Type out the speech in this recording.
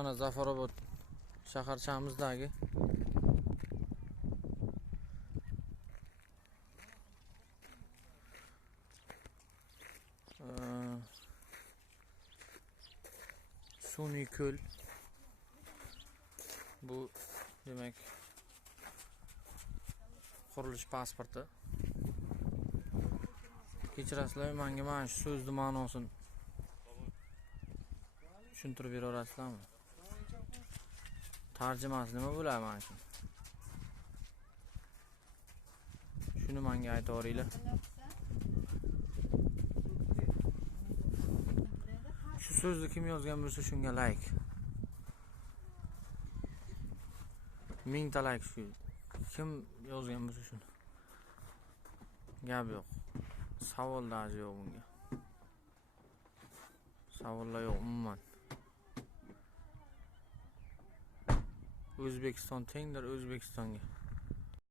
Mana Zafarobod shaharchamizdagi sun'iy ko'l. Bu demak qurilish pasporti. Kechirasizlar, menga mana shu so'zni ma'nosini tushuntirib beraverasizlarmi? Tarjimasi nima bo'ladi mana shu? Shuni menga aytib o'ringlar. Shu so'zni kim yozgan bo'lsa shunga like. 1000 ta like shu. Kim yozgan bo'lsa shuni. Gap yo'q. Savollar yo'q bunga. Savollar yo'q umuman. O'zbekiston tengdir O'zbekistonga.